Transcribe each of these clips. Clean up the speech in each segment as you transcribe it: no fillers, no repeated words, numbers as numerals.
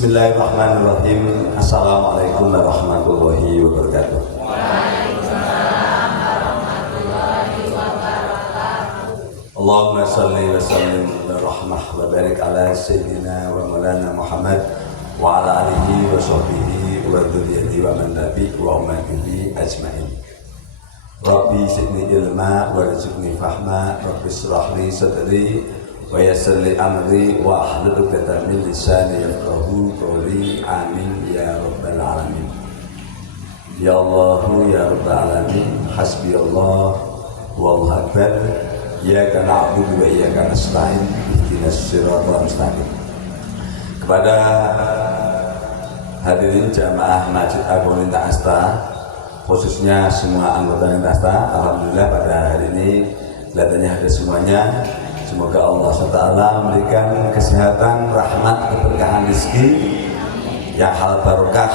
Bismillahirrahmanirrahim. Assalamualaikum warahmatullahi wabarakatuh. Waalaikumsalam warahmatullahi wabarakatuh. Allahumma salli wa sallim wa rahmah wa barik ala sayyidina wa maulana Muhammad wa ala alihi wa sahbihi wa dzurriyyatihi wa man tabi'ahu wa ummatihi ajmain. Rabbi zidni ilma warzuqni fahma, rabbi shrah li sadri wa yassir li amri wa ahlul 'uqdatam min lisani yafqahu qawli. Amin ya rabbal alamin. Ya Allah ya rabbal alamin. Hasbi Allah wallahu akbar. Iyyaka na'budu wa iyyaka nasta'in. Ihdinas siratal mustaqim. Kepada hadirin jamaah Masjid Agung Linta Asta, khususnya semua anggota Linta Asta, alhamdulillah pada hari ini kelihatannya hadir semuanya. Semoga Allah SWT memberikan kesehatan, rahmat, keberkahan rezeki yang halal barokah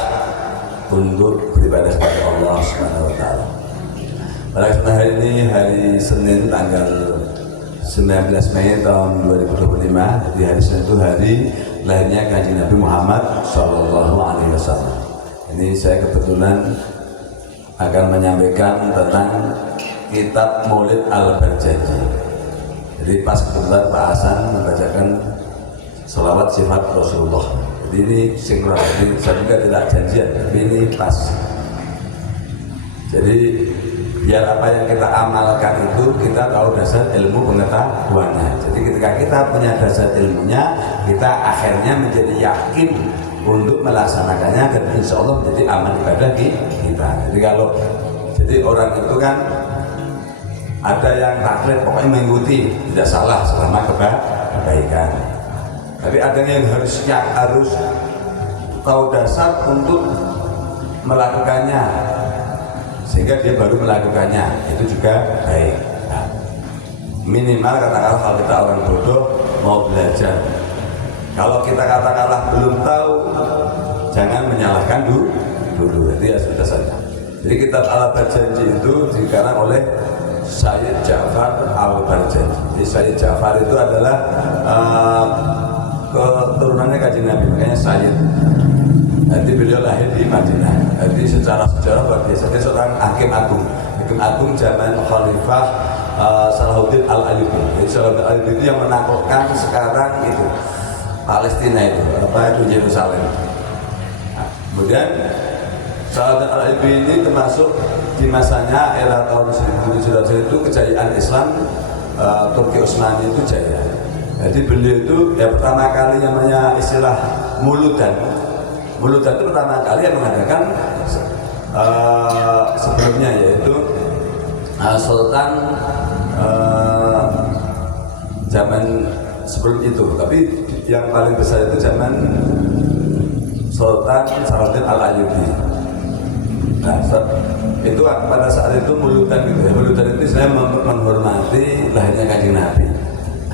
untuk beribadah kepada Allah SWT. Pada kesempatan hari ini, hari Senin tanggal 19 Mei tahun 2025, di hari Senin itu hari lahirnya Kanjeng Nabi Muhammad SAW. Ini saya kebetulan akan menyampaikan tentang kitab Maulid Al-Barjanji. Jadi pas kebetulan Pak Hasan membacakan sholawat sifat Rasulullah. Jadi ini sinkron, jadi saya juga tidak janjian, tapi ini pas. Jadi biar apa yang kita amalkan itu kita tahu dasar ilmu pengetahuannya. Jadi ketika kita punya dasar ilmunya, kita akhirnya menjadi yakin untuk melaksanakannya dan insya Allah menjadi amal ibadah kita. Jadi kalau orang itu kan ada yang taklid pokoknya mengikuti, tidak salah selama kebaikan. Tapi ada yang harus tahu dasar untuk melakukannya, sehingga dia baru melakukannya, itu juga baik. Nah, minimal katakanlah kalau kita orang bodoh mau belajar, kalau kita katakanlah belum tahu, jangan menyalahkan dulu. Jadi ya sudah saja. Jadi kitab Al-Barjanji itu dikarang oleh Sayyid Ja'far Al-Barjanji. Jadi Sayyid Ja'far itu adalah keturunannya Kanjeng Nabi, makanya Sayyid. Jadi beliau lahir di Madinah. Jadi secara sejarah luar biasa. Dia seorang hakim agung zaman Khalifah Salahuddin Al-Ayyubi. Jadi Salahuddin Al-Ayyubi itu yang menaklukkan sekarang itu Palestina itu Yerusalem. Nah, kemudian Salahuddin Al-Ayyubi ini termasuk di masanya era tahun 1700 itu kejayaan Islam Turki Utsmani itu jaya. Jadi beliau itu ya pertama kali namanya istilah muludan itu pertama kali yang mengadakan sebelumnya, yaitu Sultan zaman sebelum itu. Tapi yang paling besar itu zaman Sultan Salahuddin Al-Ayyubi. Nah, itu pada saat itu muludan gitu ya. Muludan itu saya menghormati lahirnya Kanjeng Nabi.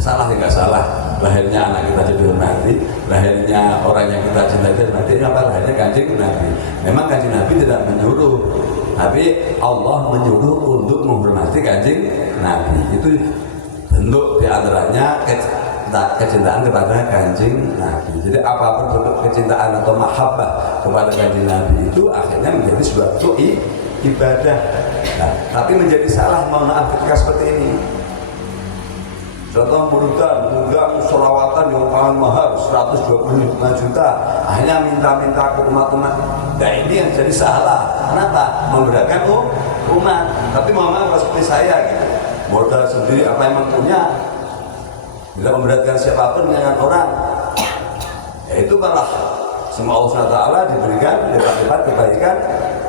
Salah ya nggak salah, lahirnya anak kita dihormati, lahirnya orang yang kita cintai dihormati. Ini apa? Lahirnya Kanjeng Nabi. Memang Kanjeng Nabi tidak menyuruh, tapi Allah menyuruh untuk menghormati Kanjeng Nabi. Itu bentuk diantaranya kecintaan kepada Kanjeng Nabi. Jadi apapun bentuk kecintaan atau mahabbah kepada Kanjeng Nabi itu akhirnya menjadi suatu ibadah. Nah, tapi menjadi salah, mohon maaf ketika seperti ini. Contoh muludan, enggak sholawatan yang paling mahal 125 juta, hanya minta-minta ke umat-umat. Nah ini yang jadi salah. Kenapa? Memberatkan umat. Tapi mohon maaf seperti saya gitu, modal sendiri apa yang punya, tidak memberatkan siapapun dengan orang, yaitu malah semua Allah SWT diberikan lipat-lipat kebaikan,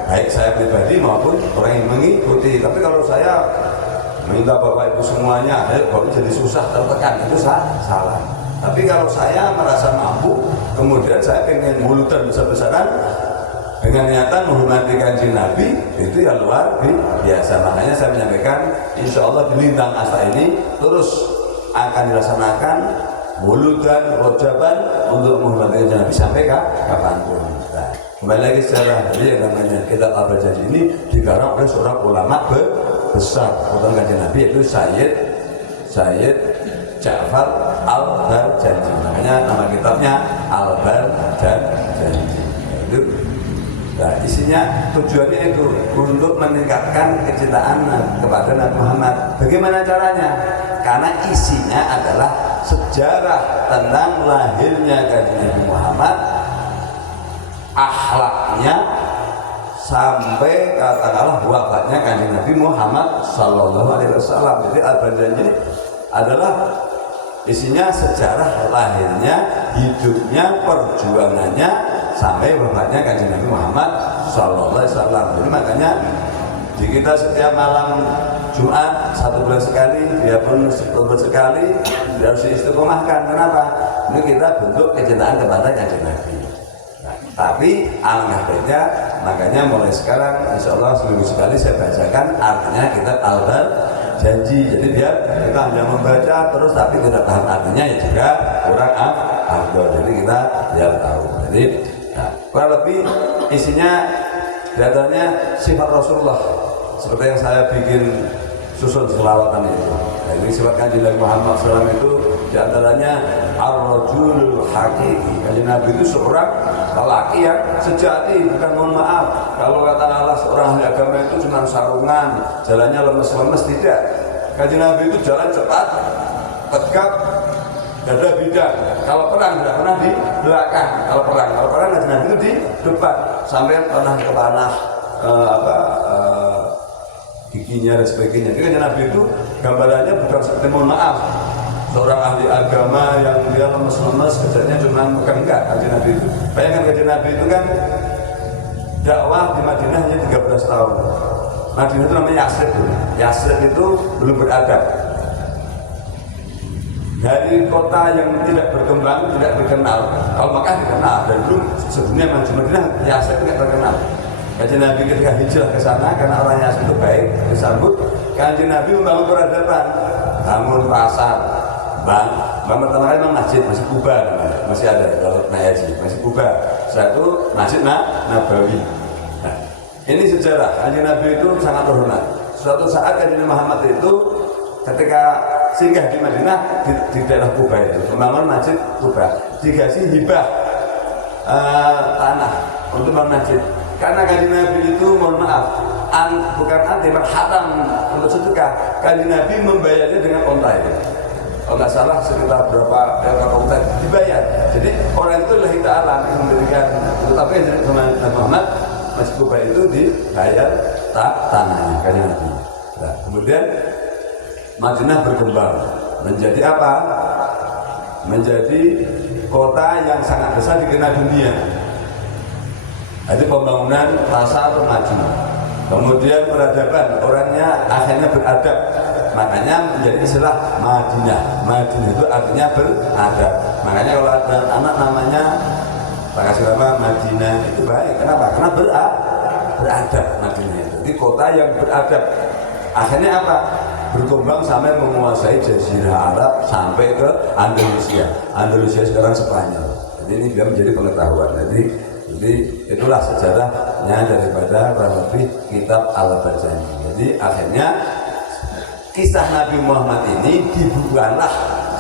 baik saya pribadi maupun orang yang mengikuti. Tapi kalau saya minta Bapak Ibu semuanya, baru jadi susah, tertekan, itu salah. Tapi kalau saya merasa mampu, kemudian saya pengen mulutan besar-besaran dengan niatan menghormati Kanjeng Nabi, itu ya luar biasa. Makanya saya menyampaikan, insya Allah di Lintang Asta ini terus akan dilaksanakan muludan, rojaban untuk menghormati Kanjeng Nabi sampai kapanpun. Nah, kembali lagi secara yang namanya kitab Al-Barjanji ini dikarang oleh seorang ulama besar, bukan Kanjeng Nabi, yaitu Sayyid Ja'far Al-Barjanji. Makanya nama kitabnya Al-Barjanji. Itu nah, isinya tujuannya itu untuk meningkatkan kecintaan kepada Nabi Muhammad. Bagaimana caranya? Karena isinya adalah sejarah tentang lahirnya kanjeng Nabi Muhammad, akhlaknya sampai katakanlah wafatnya kanjeng Nabi Muhammad Sallallahu Alaihi Wasallam. Jadi Al-Barjanji adalah isinya sejarah lahirnya, hidupnya, perjuangannya sampai wafatnya kanjeng Nabi Muhammad Sallallahu Alaihi Wasallam. Jadi makanya di kita setiap malam Jumat 1 bulan sekali, dia pun 10 bulan sekali harus diistiqomahkan. Kenapa? Ini kita bentuk kecintaan kepada kanjeng Nabi. Nah, tapi alangkah baiknya, makanya mulai sekarang insya Allah seminggu sekali saya bacakan artinya kitab Al-Barjanji. Jadi biar kita hanya membaca terus tapi tidak paham artinya ya juga kurang afdol. Jadi kita biar tahu. Jadi nah, kurang lebih isinya datanya sifat Rasulullah seperti yang saya bikin susun selawatan itu. Nah, ini sifat kanjeng Nabi Muhammad SAW itu diantaranya ar-rajulul haqiqi. Kanjeng Nabi itu seorang lelaki yang sejati, bukan mohon maaf. Kalau kata Allah seorang ahli agama itu cuma sarungan, jalannya lemes-lemes, tidak. Kanjeng Nabi itu jalan cepat, tegap, dada bidang. Kalau perang tidak pernah di belakang. Kalau perang kanjeng Nabi itu di depan. Sampai pernah kepanah giginya dan sebagainya. Jadi kanjeng Nabi itu gambarannya bukan seperti mohon maaf seorang ahli agama yang dia lemes-lemes kerjanya cuma bukan enggak. Kanjeng Nabi itu bayangkan kanjeng Nabi itu kan dakwah di Madinah hanya 13 tahun. Madinah itu namanya Yasrib dulu. Yasrib itu belum beradab. Dari kota yang tidak berkembang, tidak dikenal. Kalau Makkah dikenal, dan dulu sebelumnya Madinah Yasrib tidak terkenal. Kanjeng Nabi ketika hijrah ke sana karena orang Yasrib itu baik disambut, kanjeng Nabi membangun peradaban, bangun pasar, bangun pertama kali memang masjid, masih Kuba namanya, masih ada kalau naik haji, masih Kuba. Satu masjid Nabawi. Nah, ini sejarah kanjeng Nabi itu sangat terhormat. Suatu saat kanjeng Muhammad itu ketika singgah di Madinah di daerah Kuba itu membangun masjid Kuba, dikasih hibah tanah untuk membangun masjid. Karena kanjeng Nabi itu mohon maaf bukan anti, haram untuk sedekah. Kanjeng Nabi membayarnya dengan onta itu. Kalau nggak salah sekitar berapa onta dibayar. Jadi orang itu lillahi ta'ala yang memberikan. Tetapi Nabi Muhammad Masjid Kuba itu dibayar tanahnya kanjeng Nabi. Nah, kemudian Madinah berkembang menjadi apa? Menjadi kota yang sangat besar dikenal dunia. Jadi pembangunan pasar maju, kemudian peradaban, orangnya akhirnya beradab, makanya menjadi istilah Madinah. Madinah itu artinya beradab. Makanya kalau ada anak namanya Pak kasih nama Madinah itu baik. Kenapa? Karena beradab Madinah itu. Jadi kota yang beradab. Akhirnya apa? Berkembang sampai menguasai Jazirah Arab sampai ke Andalusia. Andalusia sekarang Spanyol. Jadi ini biar menjadi pengetahuan. Jadi itulah sejarahnya daripada kurang lebih kitab Al-Barjanji. Jadi akhirnya kisah Nabi Muhammad ini dibuatlah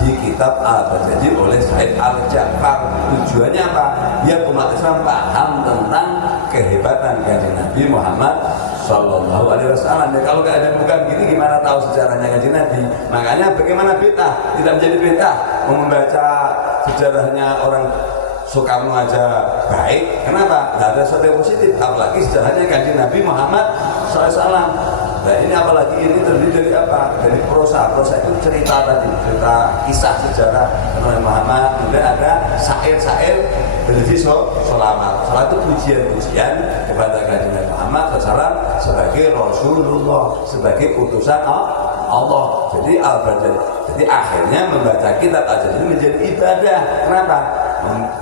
di kitab Al-Barjanji oleh Said Al-Ja'far. Tujuannya apa? Biar umat Islam paham tentang kehebatan kanjeng Nabi Muhammad Sallallahu Alaihi Wasallam. Ya, kalau keadaan bukan gini, gimana tahu sejarahnya kanjeng Nabi? Makanya bagaimana bid'ah tidak menjadi bid'ah membaca sejarahnya orang Soekarno aja baik, kenapa? Tidak ada sesuatu yang positif, apalagi sejarahnya kanjeng Nabi Muhammad SAW. Nah ini apalagi ini terdiri dari apa? Dari prosa itu cerita tadi, cerita kisah sejarah Nabi Muhammad. Kemudian ada syair-syair berisi sholawat. Sholawat itu pujian-pujian kepada kanjeng Nabi Muhammad SAW sebagai Rasulullah, sebagai utusan Allah. Jadi jadi akhirnya membaca kitab Al-Barjanji menjadi ibadah. Kenapa?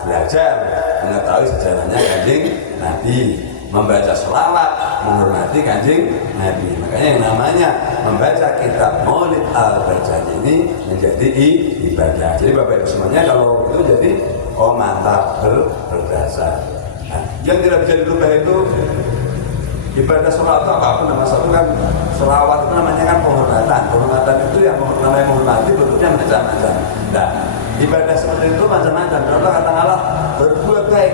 Belajar mengetahui sejarahnya kanjeng Nabi, membaca selawat, menghormati kanjeng Nabi. Makanya yang namanya membaca kitab Maulid Al-Barjanji ini menjadi ibadah. Jadi Bapak Ibu semuanya kalau itu jadi mantap berdasar. Nah, yang tidak bisa dirubah itu Ibadah sholat itu apapun, nama satu kan sholawat itu namanya kan penghormatan. Penghormatan itu yang namanya menghormati bentuknya macam-macam. Nah, ibadah seperti itu macam-macam. Contoh kata Allah, berbuat baik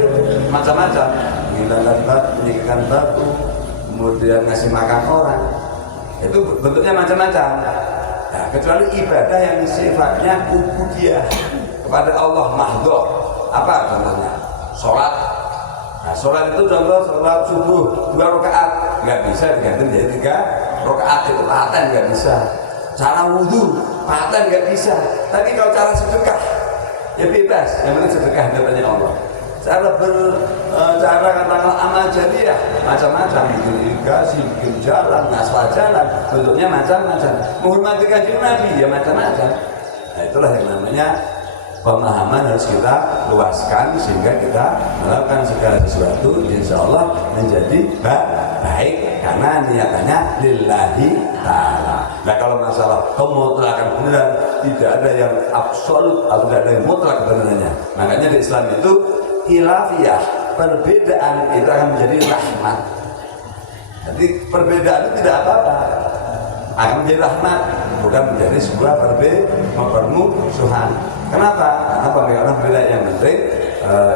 itu macam-macam. Menghilangkan batu, meninggikan batu, kemudian ngasih makan orang. Itu bentuknya macam-macam. Nah, kecuali ibadah yang sifatnya ubudiyah kepada Allah mahdhah. Apa contohnya? Sholat. Nah, sholat itu contoh sholat subuh 2 rakaat nggak bisa diganti menjadi 3 rakaat, itu paten nggak bisa. Cara wudhu paten nggak bisa. Tapi kalau cara sedekah ya bebas, yang penting sedekah datanya Allah. Cara katakanlah amal jariah macam-macam, bikin irigasi, bikin jalan, ngasfal jalan, bentuknya macam-macam. Menghormati kanjeng Nabi ya macam-macam. Nah, itulah yang namanya pemahaman harus kita luaskan sehingga kita melakukan segala sesuatu insya Allah menjadi baik karena niatannya lillahi ta'ala. Nah, kalau masalah kemutlakan beneran, tidak ada yang absolut atau tidak ada yang mutlak kebenarannya. Makanya di Islam itu khilafiyah, perbedaan itu akan menjadi rahmat. Jadi perbedaan itu tidak apa-apa, akan menjadi rahmat, bukan menjadi sebuah permusuhan. Kenapa? Karena pemikiran beda yang penting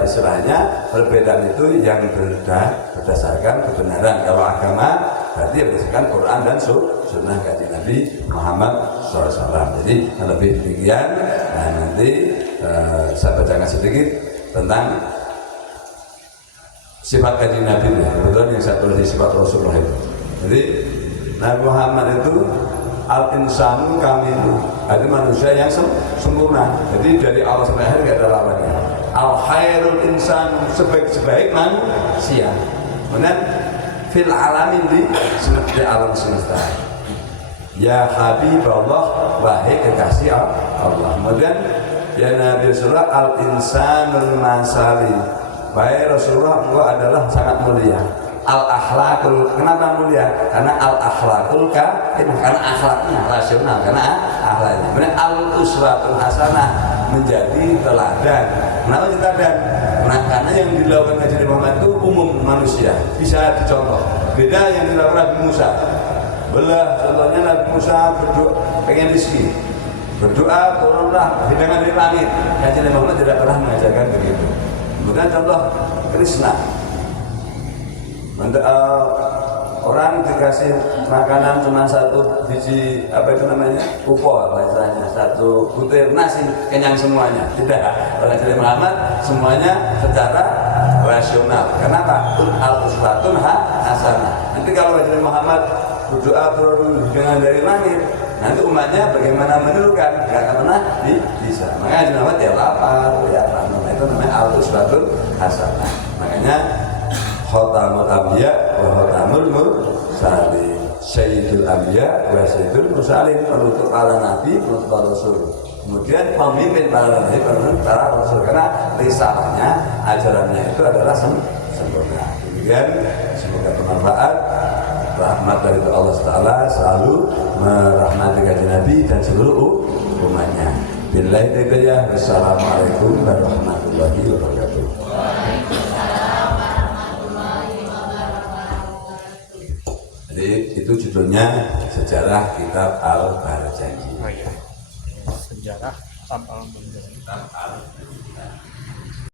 istilahnya perbedaan itu yang berdasarkan kebenaran. Kalau agama berarti berdasarkan Quran dan Sunnah kanjeng Nabi Muhammad SAW. Jadi lebih demikian. Nah, nanti saya bacakan sedikit tentang sifat kanjeng Nabi. Kebetulan yang saya tulis di sifat Rasulullah itu. Jadi Nabi Muhammad itu al-insanu kamilu, itu manusia yang sempurna. Jadi dari awal sampai akhir tidak ada lawannya. Al-khairul insan, sebaik-sebaik manusia. Kemudian fil alamin di alam semesta. Ya Habibullah, wahai kekasih Allah. Kemudian ya Nabi Rasulullah al-insanul masali, wahai Rasulullah engkau adalah sangat mulia. Al-akhlakul, kenapa mulia? Karena al-akhlakul karena akhlaknya rasional, karena akhlaknya. Kemudian al-uswatul hasanah, menjadi teladan. Kenapa teladan? Nah, karena yang dilakukan Nabi Muhammad itu umum manusia, bisa dicontoh. Beda yang dilakukan Nabi Musa. Contohnya Nabi Musa berdoa pengen rezeki, berdoa turunlah hidangan dari langit. Nabi Muhammad tidak pernah mengajarkan begitu. Kemudian contoh Krishna. Orang dikasih makanan cuma 1 biji kupol bahasanya, 1 butir nasi kenyang semuanya. Tidak, oleh Nabi Muhammad semuanya secara rasional. Kenapa? Al-uswatun hasanah. Nanti kalau Nabi Muhammad berdoa turun dengan dari langit, nanti umatnya bagaimana menirukan? Tidak akan pernah bisa. Makanya Nabi Muhammad ya lapar, ya apa itu namanya al-uswatun hasanah. Makanya Khotamul Anbiya wa Khotamul Mursalin, Sayyidul Anbiya wa Sayyidul Mursalin, penutup para nabi, penutup para rasul. Kemudian pemimpin para nabi, penutup para rasul, karena risalahnya, ajarannya itu adalah sempurna. Kemudian semoga bermanfaat. Rahmat dari Allah Taala selalu merahmati kanjeng Nabi dan seluruh umatnya. Billahi taufiq. Wassalamualaikum warahmatullahi wabarakatuh. Jadi itu judulnya Sejarah Kitab Al-Barjani. Oh iya. Sejarah Kitab Al-Barjani.